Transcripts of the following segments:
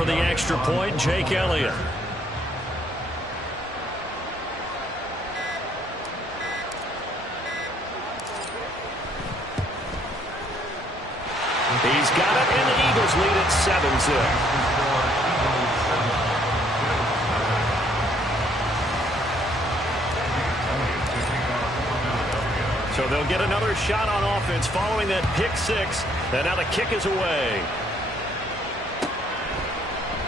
for the extra point, Jake Elliott. He's got it, and the Eagles lead at 7-0. So they'll get another shot on offense following that pick six. And now the kick is away.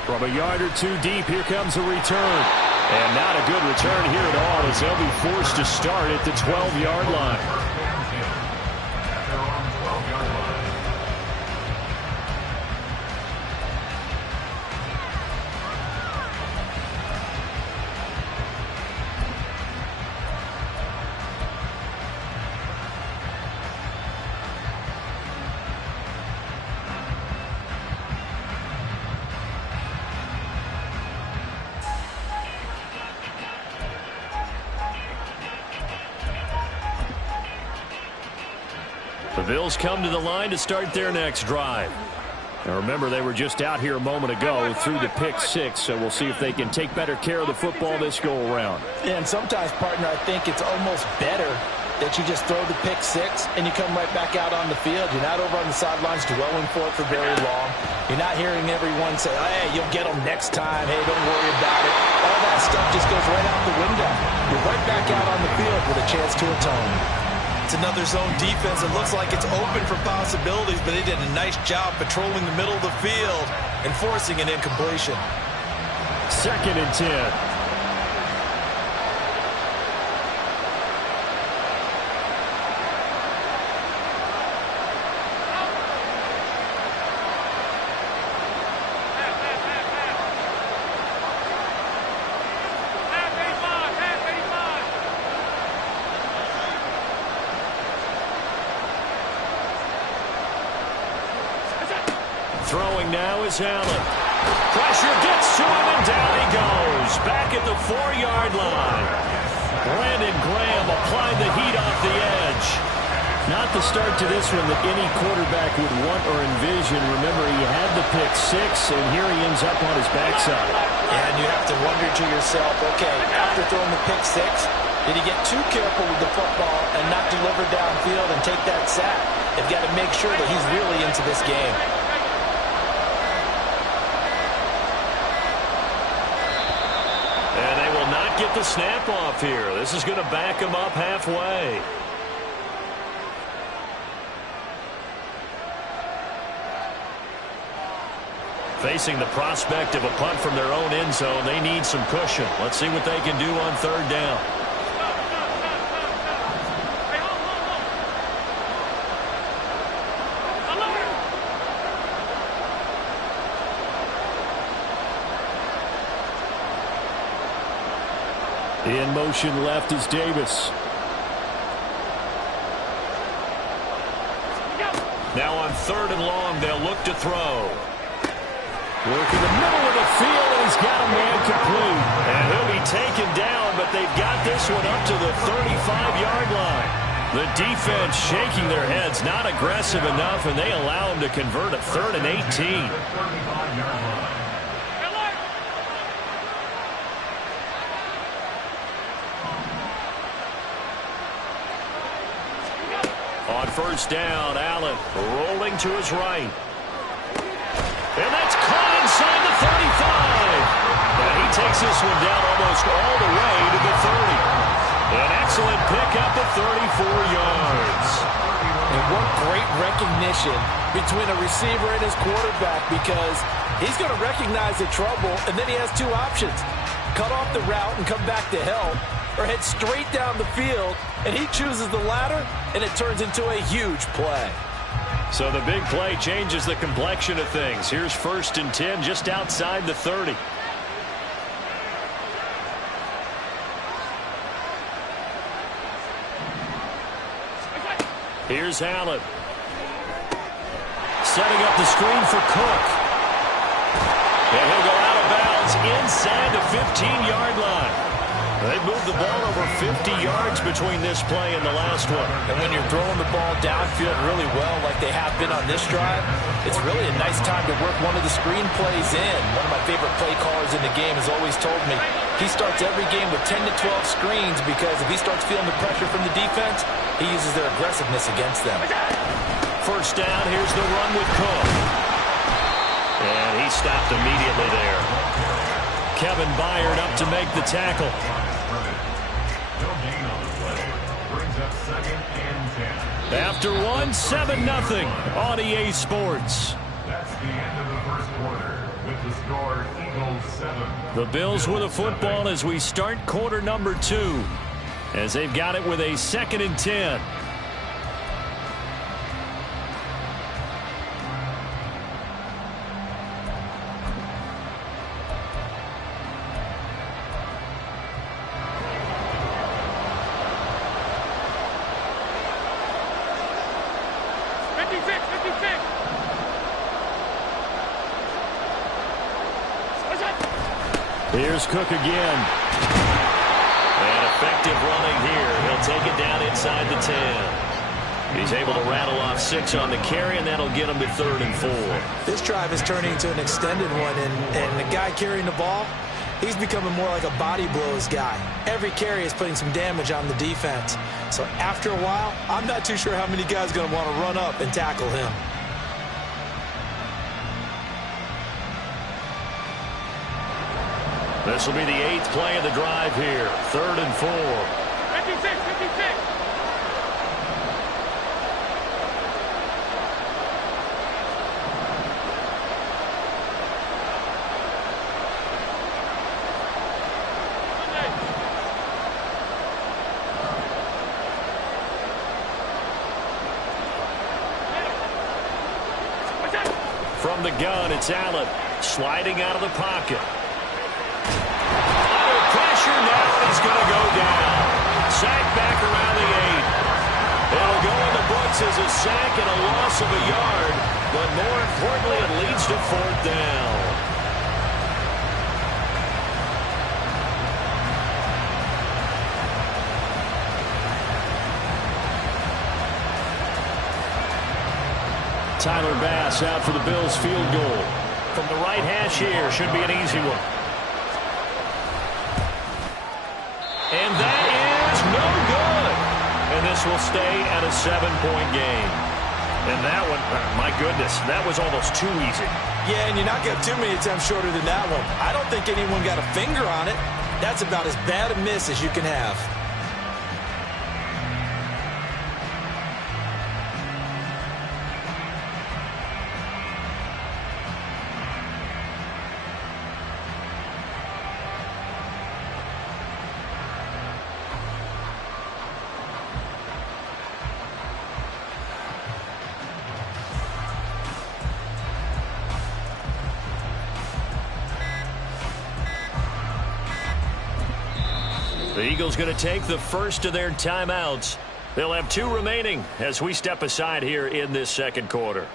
From a yard or two deep, here comes a return. And not a good return here at all, as they'll be forced to start at the 12-yard line. The Bills come to the line to start their next drive. Now remember, they were just out here a moment ago through the pick six, so we'll see if they can take better care of the football this go-around. Yeah, and sometimes, partner, I think it's almost better that you just throw the pick six and you come right back out on the field. You're not over on the sidelines dwelling for it for very long. You're not hearing everyone say, hey, you'll get them next time. Hey, don't worry about it. All that stuff just goes right out the window. You're right back out on the field with a chance to atone. It's another zone defense. It looks like it's open for possibilities, but they did a nice job patrolling the middle of the field and forcing an incompletion. 2nd and 10. Throwing now is Allen. Pressure gets to him, and down he goes. Back at the 4-yard line. Brandon Graham applied the heat off the edge. Not the start to this one that any quarterback would want or envision. Remember, he had the pick six, and here he ends up on his backside. And you have to wonder to yourself, okay, after throwing the pick six, did he get too careful with the football and not deliver downfield and take that sack? They've got to make sure that he's really into this game. Get the snap off here. This is going to back him up halfway. Facing the prospect of a punt from their own end zone, they need some cushion. Let's see what they can do on 3rd down. In motion left is Davis. Now on 3rd and long, they'll look to throw. Working the middle of the field, and he's got a man complete. And he'll be taken down, but they've got this one up to the 35-yard line. The defense shaking their heads, not aggressive enough, and they allow him to convert a 3rd and 18. On 1st down, Allen rolling to his right. And that's caught inside the 35. And he takes this one down almost all the way to the 30. An excellent pickup of 34 yards. And what great recognition between a receiver and his quarterback, because he's going to recognize the trouble, and then he has two options. Cut off the route and come back to help, or head straight down the field, and he chooses the latter, and it turns into a huge play. So the big play changes the complexion of things. Here's 1st and 10 just outside the 30. Here's Allen. Setting up the screen for Cook. And he'll go out of bounds inside the 15-yard line. They moved the ball over 50 yards between this play and the last one. And when you're throwing the ball downfield really well like they have been on this drive, it's really a nice time to work one of the screen plays in. One of my favorite play callers in the game has always told me he starts every game with 10 to 12 screens because if he starts feeling the pressure from the defense, he uses their aggressiveness against them. First down, here's the run with Cook. And he stopped immediately there. Kevin Byard up to make the tackle. After one, 7-0 on EA Sports. That's the end of the first quarter with the score Eagles 7. The Bills with a football as we start quarter number 2. As they've got it with a 2nd and 10. Here's Cook again. And effective running here. He'll take it down inside the 10. He's able to rattle off 6 on the carry, and that'll get him to 3rd and 4. This drive is turning into an extended one, and the guy carrying the ball, he's becoming more like a body blows guy. Every carry is putting some damage on the defense. So after a while, I'm not too sure how many guys are going to want to run up and tackle him. This will be the 8th play of the drive here. 3rd and 4. 56. From the gun, it's Allen sliding out of the pocket. Now he's going to go down. Sack back around the 8. It'll go in the books as a sack and a loss of a yard. But more importantly, it leads to 4th down. Tyler Bass out for the Bills field goal. From the right hash here, should be an easy one. And that is no good. And this will stay at a 7-point game. And that one, my goodness, that was almost too easy. Yeah, and you're not getting too many attempts shorter than that one. I don't think anyone got a finger on it. That's about as bad a miss as you can have. The Eagles going to take the first of their timeouts. They'll have 2 remaining as we step aside here in this 2nd quarter.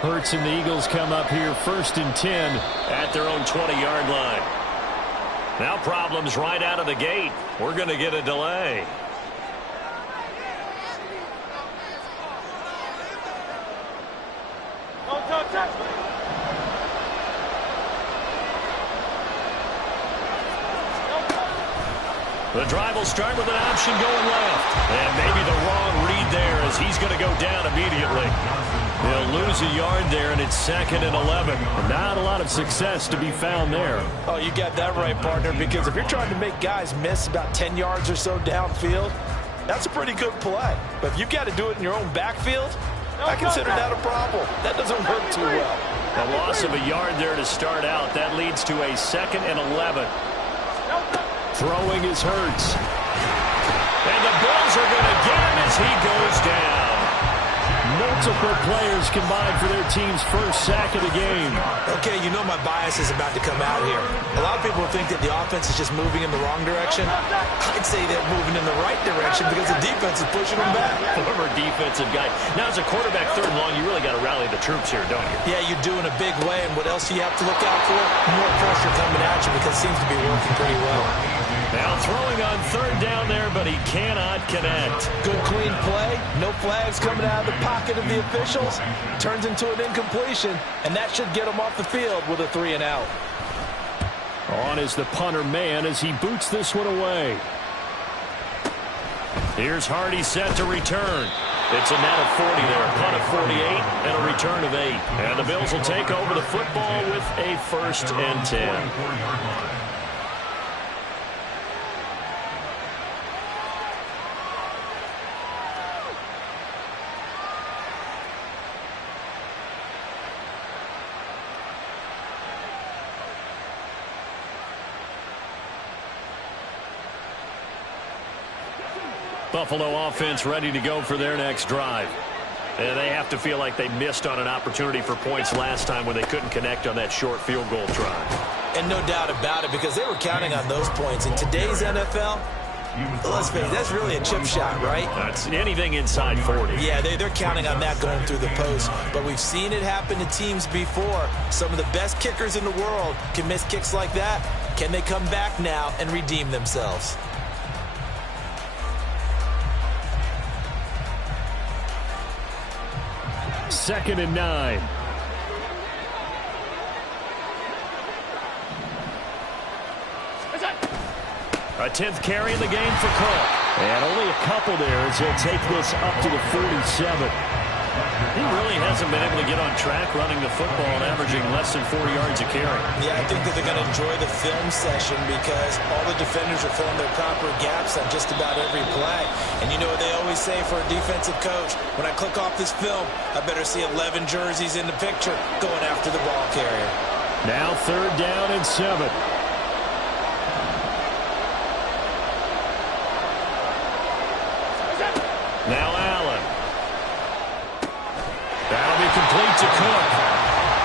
Hurts and the Eagles come up here 1st and 10 at their own 20-yard line. Now problems right out of the gate. We're going to get a delay. The drive will start with an option going left. And maybe the wrong read there as he's going to go down immediately. They'll lose a yard there, and it's 2nd and 11. Not a lot of success to be found there. Oh, you got that right, partner, because if you're trying to make guys miss about 10 yards or so downfield, that's a pretty good play. But if you've got to do it in your own backfield, I consider that a problem. That doesn't work too well. A loss of a yard there to start out. That leads to a 2nd and 11. Throwing is Hurts. And the Bills are going to get him as he goes down. Multiple players combined for their team's first sack of the game. Okay, you know my bias is about to come out here. A lot of people think that the offense is just moving in the wrong direction. I'd say they're moving in the right direction because the defense is pushing them back. Former defensive guy. Now, as a quarterback 3rd and long, you really got to rally the troops here, don't you? Yeah, you do in a big way. And what else do you have to look out for? More pressure coming at you because it seems to be working pretty well. Now throwing on 3rd down there, but he cannot connect. Good clean play. No flags coming out of the pocket of the officials. Turns into an incompletion, and that should get him off the field with a 3 and out. On is the punter man as he boots this one away. Here's Hardy set to return. It's a net of 40 there, a punt of 48, and a return of 8. And the Bills will take over the football with a 1st and 10. Buffalo offense ready to go for their next drive. And they have to feel like they missed on an opportunity for points last time when they couldn't connect on that short field goal try. And no doubt about it, because they were counting on those points. In today's NFL, let's face it, that's really a chip shot, right? That's anything inside 40. Yeah, they're counting on that going through the post. But we've seen it happen to teams before. Some of the best kickers in the world can miss kicks like that. Can they come back now and redeem themselves? Second and 9. A 10th carry in the game for Cook. And only a couple there as he'll take this up to the 47. He really hasn't been able to get on track running the football and averaging less than 4 yards a carry. Yeah, I think that they're going to enjoy the film session because all the defenders are filling their proper gaps on just about every play. And you know what they always say for a defensive coach? When I click off this film, I better see 11 jerseys in the picture going after the ball carrier. Now 3rd down and 7. Now Allen. That'll be complete to Cook.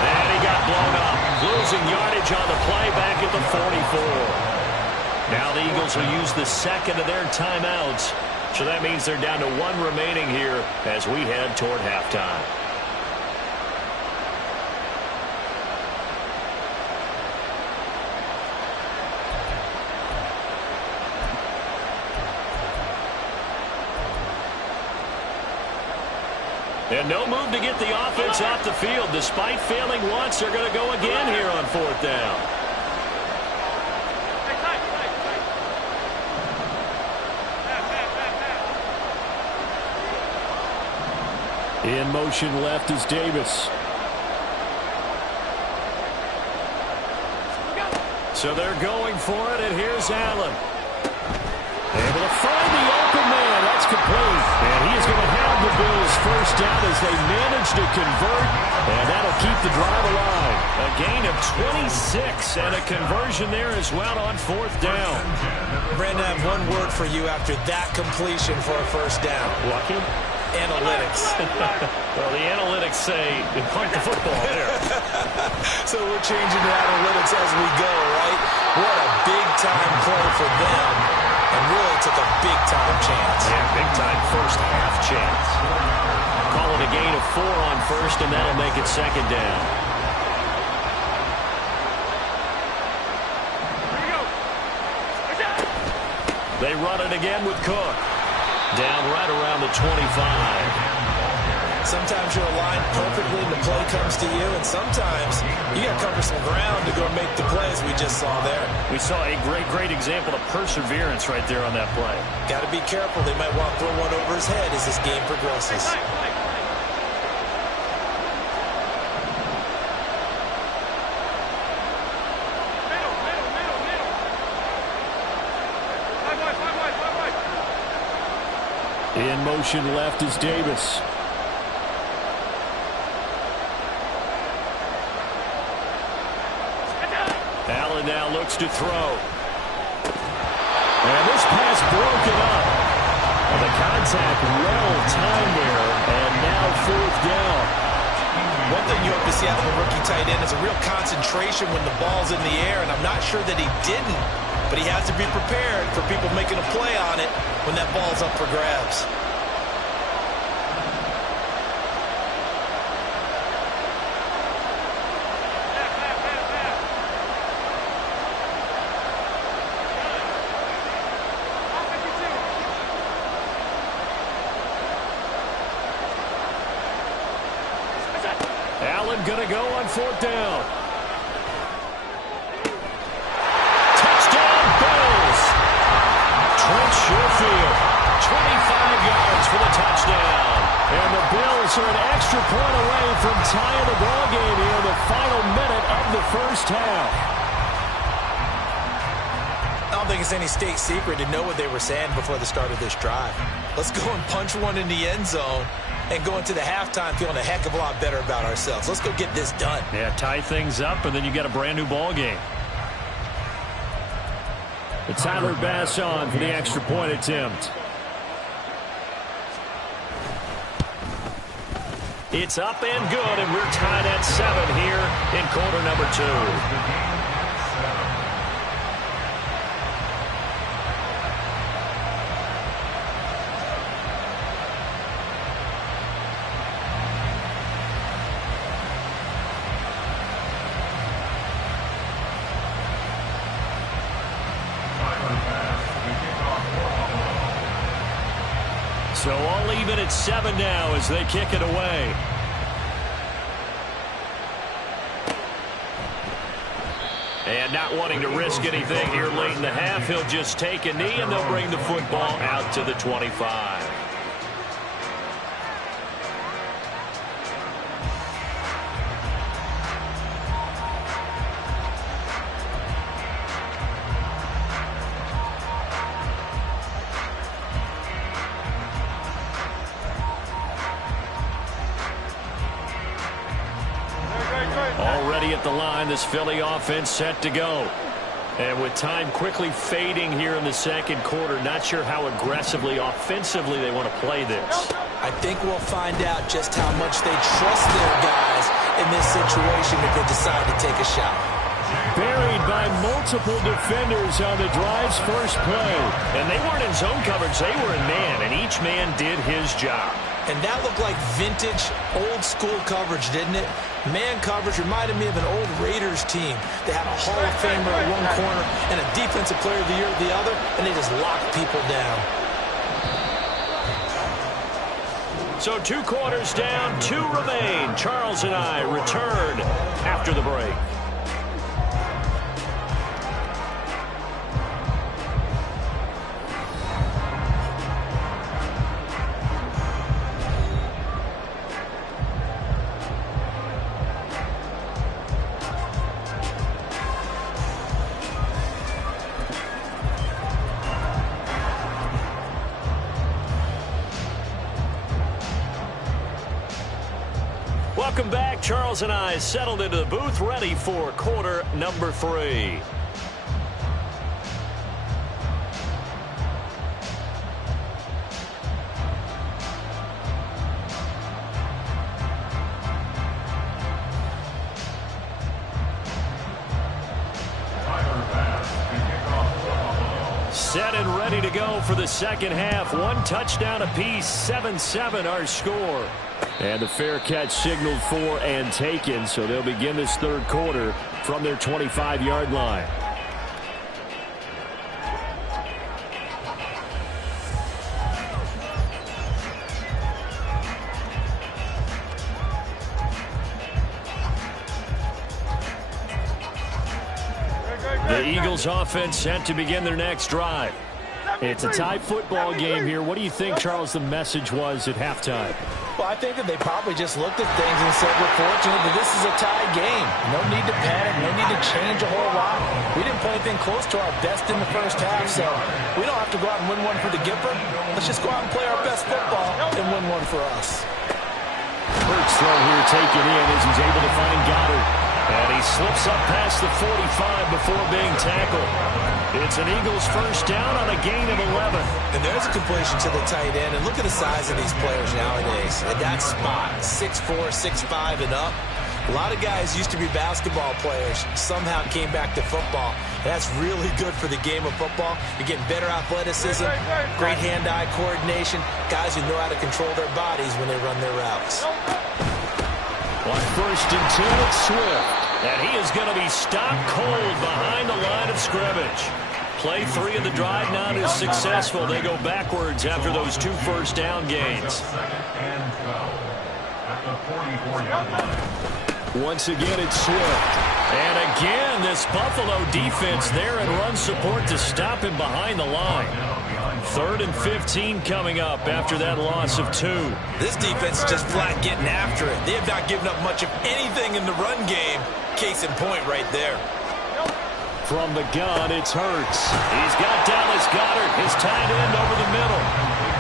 And he got blown up. Losing yardage on the play back at the 44. Now the Eagles will use the 2nd of their timeouts. So that means they're down to 1 remaining here as we head toward halftime. And no move to get the offense off the field. Despite failing once, they're going to go again here on 4th down. In motion left is Davis. So they're going for it, and here's Allen. Able to find the open man. That's complete. And he is going to have the Bills 1st down as they manage to convert. And that'll keep the drive alive. A gain of 26 and a conversion there as well on 4th down. Brandon, I have one word for you after that completion for a 1st down. Lucky? Analytics. Well, the analytics say punt the football there. So we're changing the analytics as we go, right? What a big-time play for them. And really took a big-time chance. Yeah, big-time first half chance. Call it a gain of 4 on 1st, and that'll make it 2nd down. They run it again with Cook. Down right around the 25. Sometimes you're aligned perfectly and the play comes to you, and sometimes you got to cover some ground to go make the play, as we just saw there. We saw a great example of perseverance right there on that play. Got to be careful. They might want to throw one over his head as this game progresses. In motion left is Davis. Allen now looks to throw. And this pass broken up. And the contact well timed there, and now 4th down. One thing you hope to see out of a rookie tight end is a real concentration when the ball's in the air, and I'm not sure that he didn't, but he has to be prepared for people making a play on it when that ball's up for grabs. Allen going to go on 4th down. Touchdown, Bills. Trent Sherfield, 25 yards for the touchdown. And the Bills are an extra point away from tying the ball game here in the final minute of the first half. I don't think it's any state secret to know what they were saying before the start of this drive. Let's go and punch one in the end zone and go into the halftime feeling a heck of a lot better about ourselves. Let's go get this done. Yeah, tie things up, and then you get a brand new ball game. The Tyler Bass on for the extra point attempt. It's up and good, and we're tied at 7 here in quarter number 2. So all even at 7 now as they kick it away. And not wanting to risk anything here late in the half, he'll just take a knee and they'll bring the football out to the 25. Already at the line, this Philly offense set to go. And with time quickly fading here in the second quarter, not sure how aggressively, offensively they want to play this. I think we'll find out just how much they trust their guys in this situation if they decide to take a shot. Buried by multiple defenders on the drive's first play. And they weren't in zone coverage, they were in man, and each man did his job. And that looked like vintage, old-school coverage, didn't it? Man coverage reminded me of an old Raiders team. They had a Hall of Famer at one corner and a Defensive Player of the Year at the other, and they just locked people down. So 2 quarters down, 2 remain. Charles and I return after the break. Welcome back. Charles and I settled into the booth, ready for quarter number 3. Set and ready to go for the second half. 1 touchdown apiece, 7-7 our score. And the fair catch signaled for and taken, so they'll begin this third quarter from their 25-yard line. The Eagles offense set to begin their next drive. It's a tie football game here. What do you think, Charles, the message was at halftime? Well, I think that they probably just looked at things and said, we're fortunate that this is a tie game. No need to panic, no need to change a whole lot. We didn't play anything close to our best in the first half, so we don't have to go out and win one for the Gipper. Let's just go out and play our best football and win one for us. First throw here taken in as he's able to find Goddard. And he slips up past the 45 before being tackled. It's an Eagles first down on a gain of 11. And there's a completion to the tight end. And look at the size of these players nowadays. At that spot, 6'4", 6'5", and up. A lot of guys used to be basketball players, somehow came back to football. That's really good for the game of football. You're getting better athleticism, great hand-eye coordination, guys who know how to control their bodies when they run their routes. On first and 10, it's Swift. And he is going to be stopped cold behind the line of scrimmage. Play 3 of the drive not as successful. They go backwards after those 2 first down gains. Once again, it's Swift. And again, this Buffalo defense there in run support to stop him behind the line. 3rd and 15 coming up after that loss of 2. This defense is just flat getting after it. They have not given up much of anything in the run game. Case in point right there. From the gun, it's Hurts. He's got Dallas Goedert, his tight end, over the middle.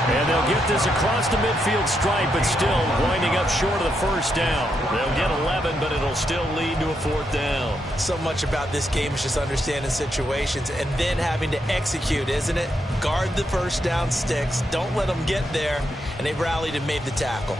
And they'll get this across the midfield stripe, but still winding up short of the first down. They'll get 11, but it'll still lead to a 4th down. So much about this game is just understanding situations and then having to execute, isn't it? Guard the first down sticks. Don't let them get there. And they rallied and made the tackle.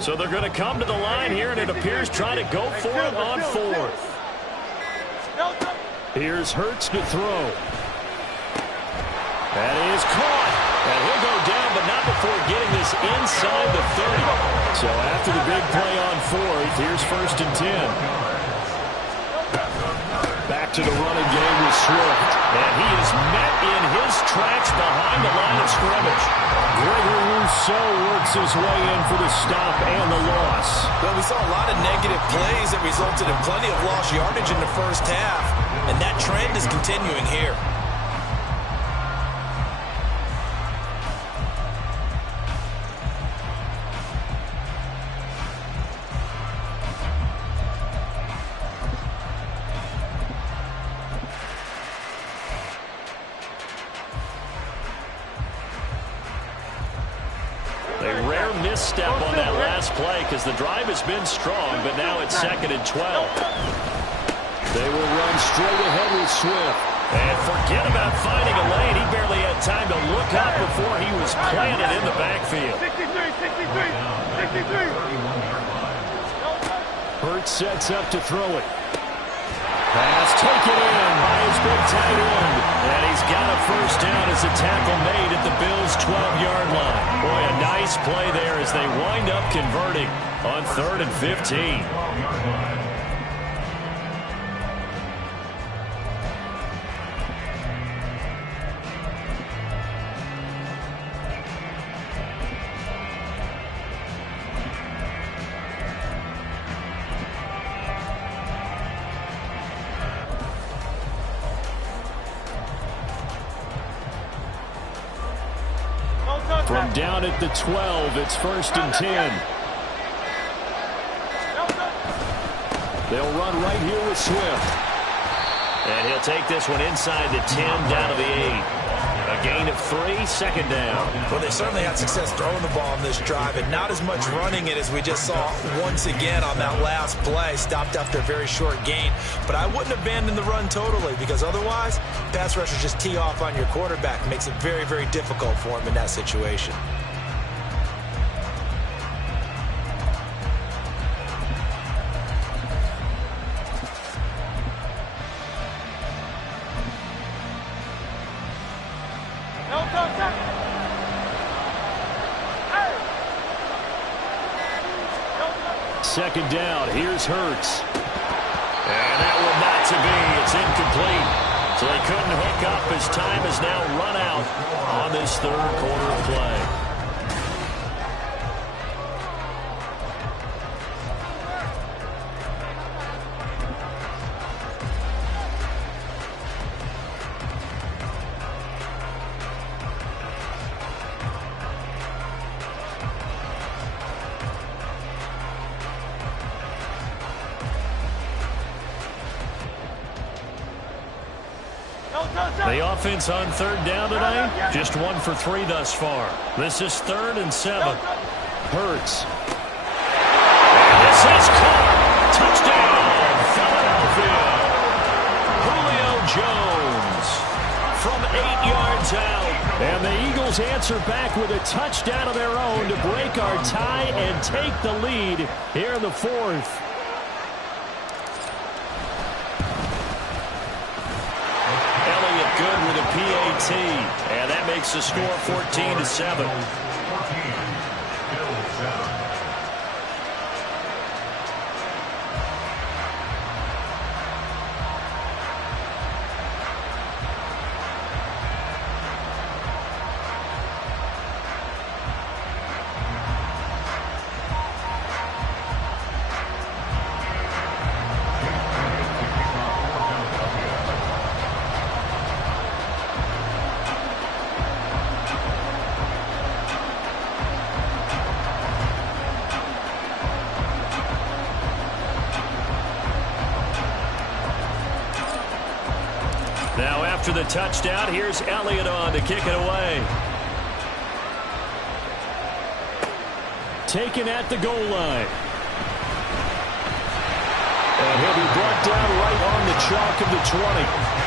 So they're going to come to the line here, and it appears trying to go for it on 4th. Here's Hurts to throw. That is caught. And he'll go down, but not before getting this inside the 30. So after the big play on 4th, here's first and 10. Back to the running game with Swift. And he is met in his tracks behind the line of scrimmage. Gregory Rousseau works his way in for the stop and the loss. Well, we saw a lot of negative plays that resulted in plenty of lost yardage in the first half. And that trend is continuing here. Misstep on that last play because the drive has been strong, but now it's 2nd and 12. They will run straight ahead with Swift. And forget about finding a lane. He barely had time to look up before he was planted in the backfield. 63. Hurts sets up to throw it. Pass taken in by his big tight end. And he's got a first down as a tackle made at the Bills' 12-yard line. Boy, a nice play there as they wind up converting on 3rd and 15. From down at the 12, it's first and 10. They'll run right here with Swift. And he'll take this one inside the 10, down to the 8. A gain of 3, 2nd down. Well, they certainly had success throwing the ball in this drive, and not as much running it as we just saw once again on that last play. Stopped after a very short gain. But I wouldn't abandon the run totally, because otherwise, pass rushers just tee off on your quarterback. Makes it very, very difficult for him in that situation. Second down, here's Hurts. And that one not to be. It's incomplete. So they couldn't hook up as time is now run out on this 3rd quarter play. The offense on third down tonight, just 1 for 3 thus far. This is 3rd and 7. Hurts. And this is caught. Touchdown, Philadelphia. Julio Jones from 8 yards out. And the Eagles answer back with a touchdown of their own to break our tie and take the lead here in the 4th. Elliott good with a PAT. And that makes the score 14-7. Now after the touchdown, here's Elliott on to kick it away. Taken at the goal line. And he'll be brought down right on the chalk of the 20.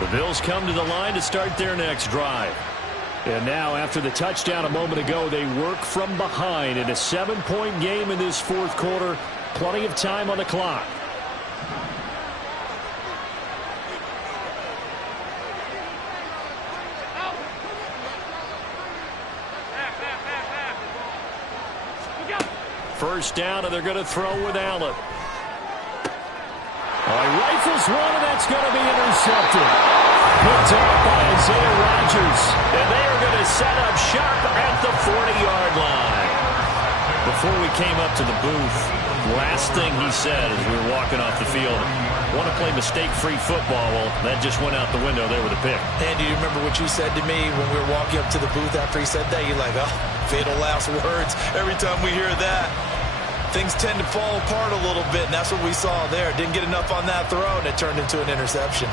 The Bills come to the line to start their next drive. And now, after the touchdown a moment ago, they work from behind in a 7-point game in this 4th quarter. Plenty of time on the clock. First down, and they're going to throw with Allen. Rifles one, and that's going to be intercepted. Picked off by Isaiah Rodgers. And they are going to set up shop at the 40-yard line. Before we came up to the booth, last thing he said as we were walking off the field, want to play mistake-free football. Well, that just went out the window there with a pick. And do you remember what you said to me when we were walking up to the booth after he said that? You're like, oh, fatal last words. Every time we hear that, things tend to fall apart a little bit, and that's what we saw there. Didn't get enough on that throw, and it turned into an interception.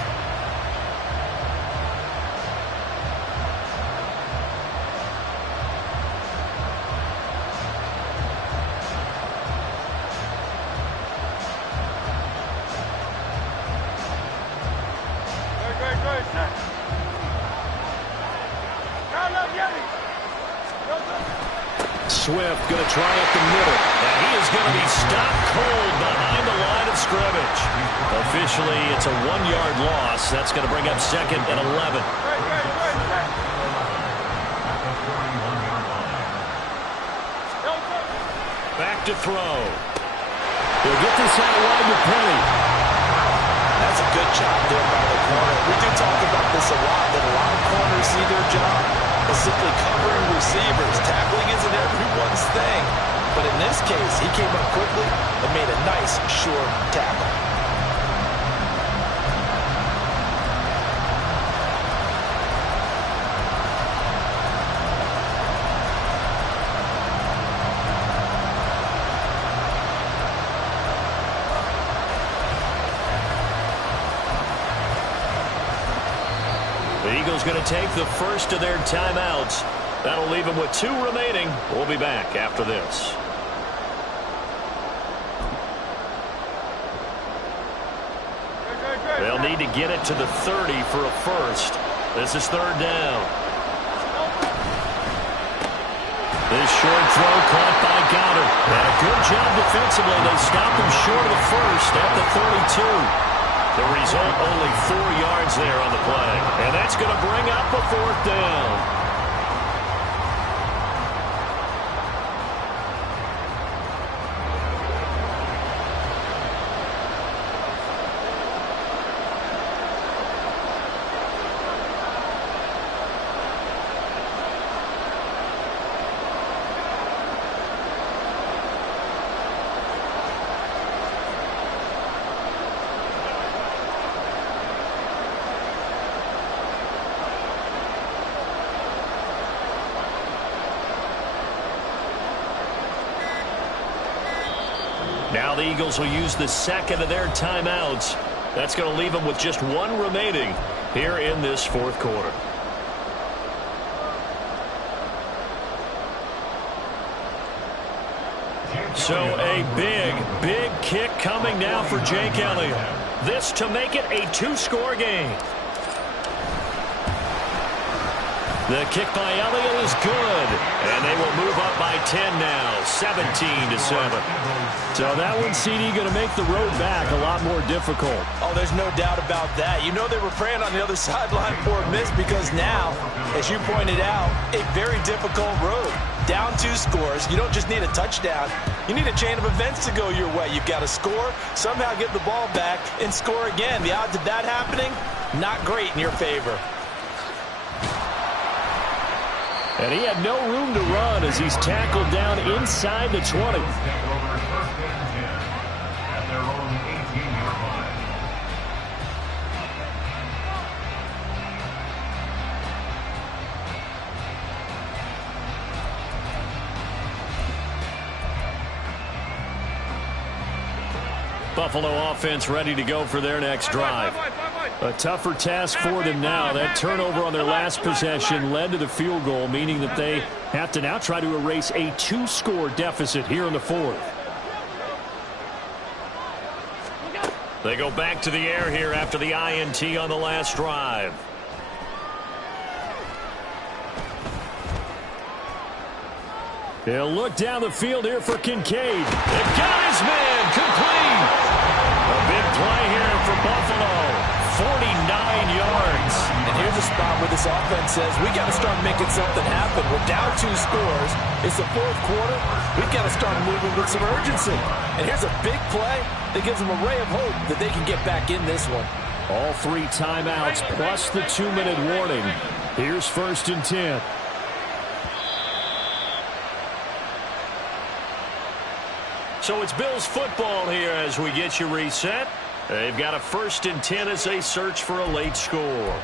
Swift going to try up the middle, and he is going to be stopped cold behind the line of scrimmage. Officially, it's a 1-yard loss. That's going to bring up 2nd and 11. Back to throw. He'll get this out wide to Penny. That's a good job there by the corner. We do talk about this a lot, that a lot of corners see their job as simply covering receivers. Tackling isn't everyone's thing. But in this case, he came up quickly and made a nice, sure tackle. The Eagles going to take the first of their timeouts. That'll leave them with 2 remaining. We'll be back after this. They'll need to get it to the 30 for a first. This is 3rd down. This short throw caught by Goddard. And a good job defensively. They stopped him short of the first at the 32. The result, only 4 yards there on the play. And that's going to bring up a 4th down. Now the Eagles will use the second of their timeouts. That's going to leave them with just one remaining here in this fourth quarter. So a big kick coming now for Jake Elliott. This to make it a two-score game. The kick by Elliott is good, and they will move up by 10 now, 17-7. So that one, CD, going to make the road back a lot more difficult. Oh, there's no doubt about that. You know they were praying on the other sideline for a miss because now, as you pointed out, a very difficult road. Down 2 scores. You don't just need a touchdown. You need a chain of events to go your way. You've got to score, somehow get the ball back, and score again. The odds of that happening, not great in your favor. And he had no room to run as he's tackled down inside the 20. Buffalo offense ready to go for their next drive. A tougher task for them now. That turnover on their last possession led to the field goal, meaning that they have to now try to erase a 2-score deficit here in the fourth. They go back to the air here after the INT on the last drive. He'll look down the field here for Kincaid. They've got his man complete. A big play here for Buffalo. 49 yards. And here's a spot where this offense says, we got to start making something happen. We're down 2 scores. It's the fourth quarter. We've got to start moving with some urgency. And here's a big play that gives them a ray of hope that they can get back in this one. All 3 timeouts plus the 2-minute warning. Here's 1st and 10. So it's Bills football here as we get you reset. They've got a 1st and 10 as they search for a late score.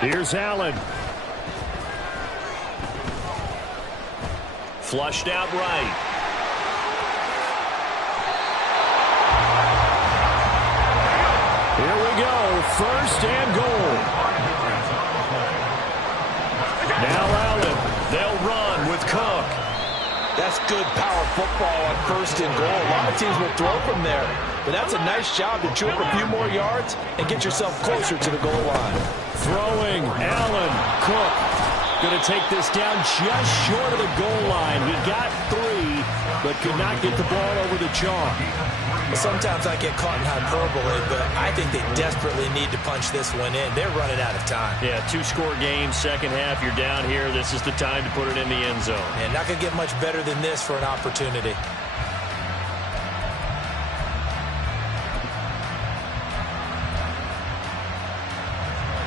Here's Allen. Flushed out right. Here we go. 1st and goal. Now Allen. They'll run with Cook. That's good power football on 1st and goal. A lot of teams will throw from there. But that's a nice job to chew up a few more yards and get yourself closer to the goal line. Throwing, Allen, Cook. Going to take this down just short of the goal line. He got 3, but could not get the ball over the chalk. Sometimes I get caught in hyperbole, but I think they desperately need to punch this one in. They're running out of time. Yeah, 2-score game, second half. You're down here. This is the time to put it in the end zone. And not going to get much better than this for an opportunity.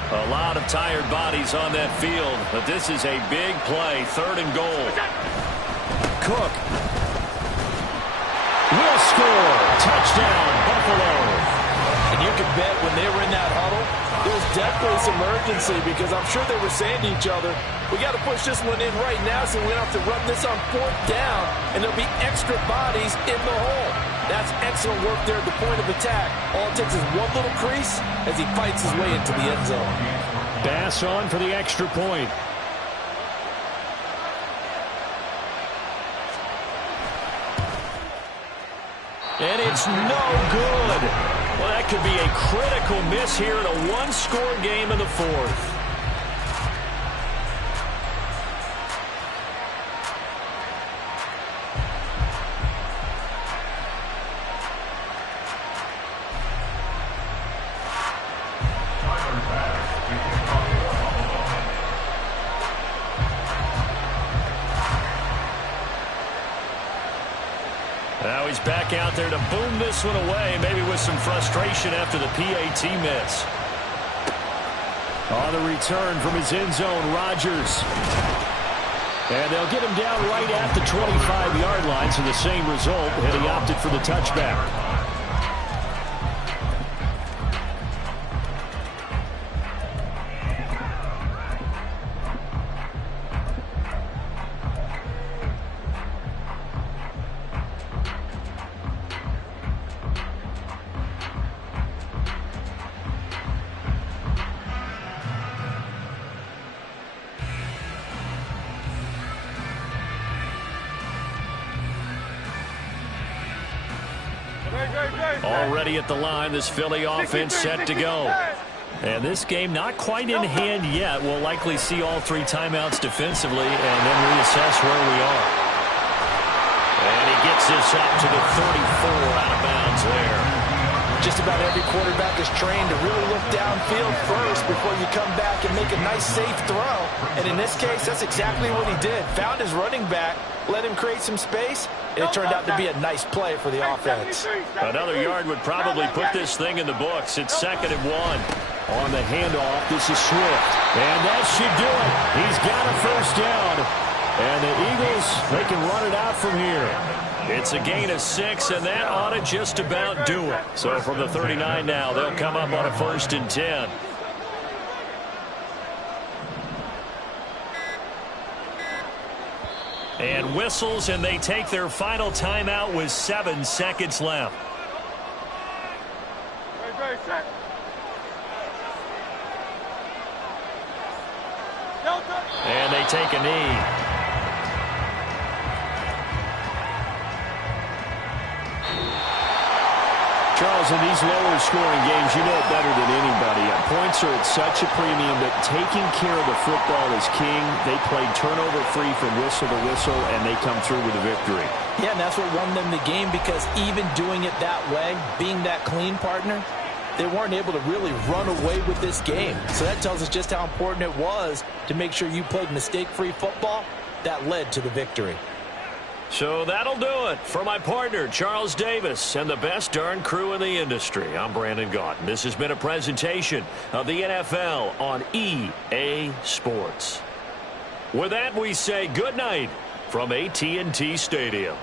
A lot of tired bodies on that field, but this is a big play. 3rd and goal. Cook will score. Touchdown, Buffalo. And you can bet when they were in that huddle, there was definitely some urgency because I'm sure they were saying to each other, we got to push this one in right now so we don't have to run this on 4th down, and there'll be extra bodies in the hole. That's excellent work there at the point of attack. All it takes is one little crease as he fights his way into the end zone. Bass on for the extra point. And it's no good. Well, that could be a critical miss here in a 1-score game in the fourth. Now he's back out there to boom this one away, maybe with some frustration after the PAT miss. On the return from his end zone, Rodgers. And they'll get him down right at the 25-yard line, so the same result, and he opted for the touchback. Already at the line, this Philly offense set to go. And this game not quite in hand yet. We'll likely see all 3 timeouts defensively and then reassess where we are. And he gets this up to the 34 out of bounds there. Just about every quarterback is trained to really look downfield first before you come back and make a nice, safe throw. And in this case, that's exactly what he did. Found his running back, let him create some space, and it turned out to be a nice play for the offense. Another yard would probably put this thing in the books. It's 2nd and 1. On the handoff, this is Swift. And that should do it. He's got a first down. And the Eagles, they can run it out from here. It's a gain of 6, and that ought to just about do it. So from the 39 now, they'll come up on a 1st and 10. And whistles, and they take their final timeout with 7 seconds left. And they take a knee. Charles, in these lower scoring games, you know it better than anybody. Points are at such a premium that taking care of the football is king. They played turnover-free from whistle to whistle, and they come through with a victory. Yeah, and that's what won them the game, because even doing it that way, being that clean partner, they weren't able to really run away with this game. So that tells us just how important it was to make sure you played mistake-free football. That led to the victory. So that'll do it for my partner, Charles Davis, and the best darn crew in the industry. I'm Brandon Gaunt. This has been a presentation of the NFL on EA Sports. With that, we say good night from AT&T Stadium.